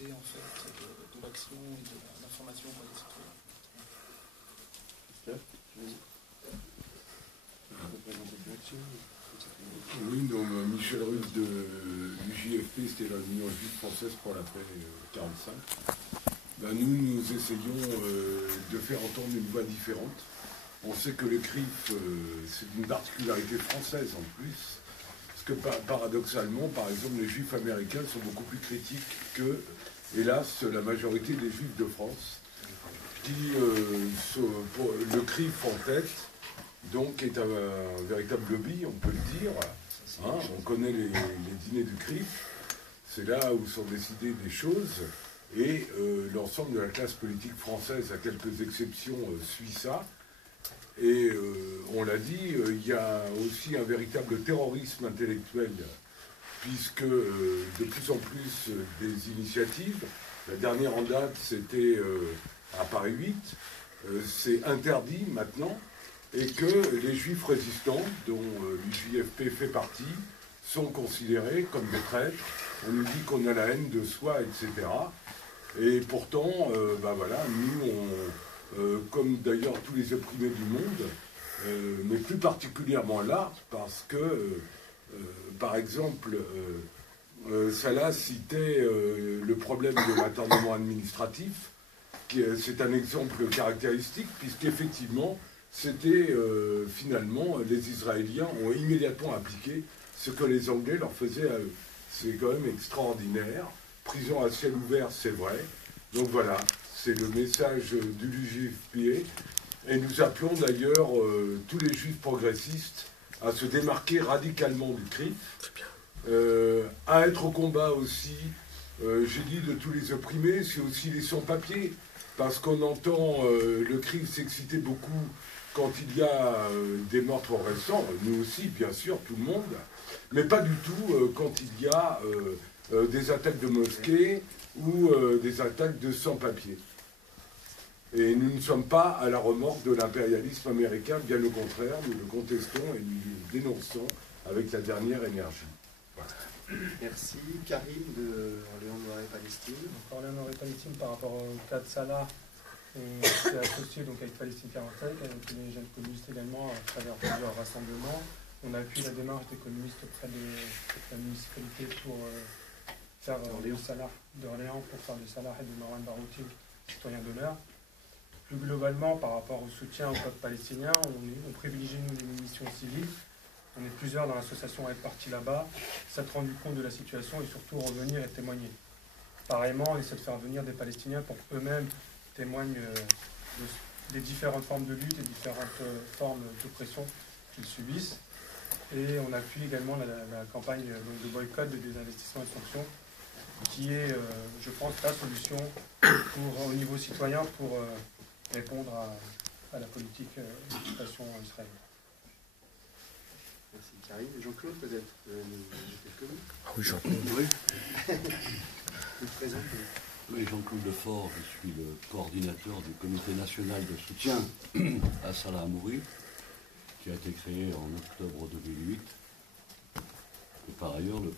portée en fait de l'action et de l'information pour les citoyens. Oui, donc Michel Russe de l'UJFP, c'était l'Union juive française pour la paix 45. Ben, nous essayons de faire entendre une voix différente. On sait que le CRIF, c'est une particularité française en plus, parce que paradoxalement, par exemple, les juifs américains sont beaucoup plus critiques que, hélas, la majorité des juifs de France, qui, le CRIF en tête, donc est un véritable lobby, on peut le dire. Hein, on connaît les dîners du CRIF, c'est là où sont décidées des choses, et l'ensemble de la classe politique française, à quelques exceptions, suit ça. Et on l'a dit, il y a aussi un véritable terrorisme intellectuel, puisque de plus en plus des initiatives, la dernière en date c'était à Paris 8, c'est interdit maintenant, et que les juifs résistants, dont l'UJFP fait partie, sont considérés comme des traîtres. On nous dit qu'on a la haine de soi, etc. Et pourtant, ben voilà, nous, comme d'ailleurs tous les opprimés du monde, mais plus particulièrement là, parce que, par exemple, Salah citait le problème de l'internement administratif, c'est un exemple caractéristique, puisqu'effectivement, c'était finalement, les Israéliens ont immédiatement appliqué ce que les Anglais leur faisaient à eux. C'est quand même extraordinaire. Prison à ciel ouvert, c'est vrai. Donc voilà, c'est le message du l'UJFP. Et nous appelons d'ailleurs tous les juifs progressistes à se démarquer radicalement du CRIF, à être au combat aussi, j'ai dit de tous les opprimés, c'est aussi les sans-papiers, parce qu'on entend le CRIF s'exciter beaucoup quand il y a des meurtres récents, nous aussi bien sûr, tout le monde, mais pas du tout quand il y a des attaques de mosquées ou des attaques de sans-papiers. Et nous ne sommes pas à la remorque de l'impérialisme américain, bien au contraire, nous le contestons et nous le dénonçons avec la dernière énergie. Voilà. Merci. Karim de Orléans Noir et Palestine. Orléans Noir et Palestine, par rapport au cas de Salah, on s'est associé donc avec Palestine 45, avec les jeunes communistes également, à travers plusieurs rassemblements. On a appuyé la démarche des communistes auprès de la municipalité pour faire le Salah d'Orléans, pour faire le Salah et de Marwan Barouti citoyen d'honneur. Plus globalement, par rapport au soutien au peuple palestinien, on privilégie nous les missions civiles. On est plusieurs dans l'association à être partis là-bas, s'être rendu compte de la situation et surtout revenir et témoigner. Pareillement, on essaie de faire venir des Palestiniens pour qu'eux-mêmes témoignent des différentes formes de lutte et différentes formes d'oppression qu'ils subissent. Et on appuie également la campagne de boycott, de désinvestissement et de sanctions, qui est, je pense, la solution au niveau citoyen pour répondre à la politique d'occupation israélienne. Merci Karim. Jean-Claude, peut-être quelques mots. Ah oui, Jean-Claude. Oui. Je vous présente. Oui, Jean-Claude Lefort, je suis le coordinateur du comité national de soutien à Salah Hamouri, qui a été créé en octobre 2008. Et par ailleurs, le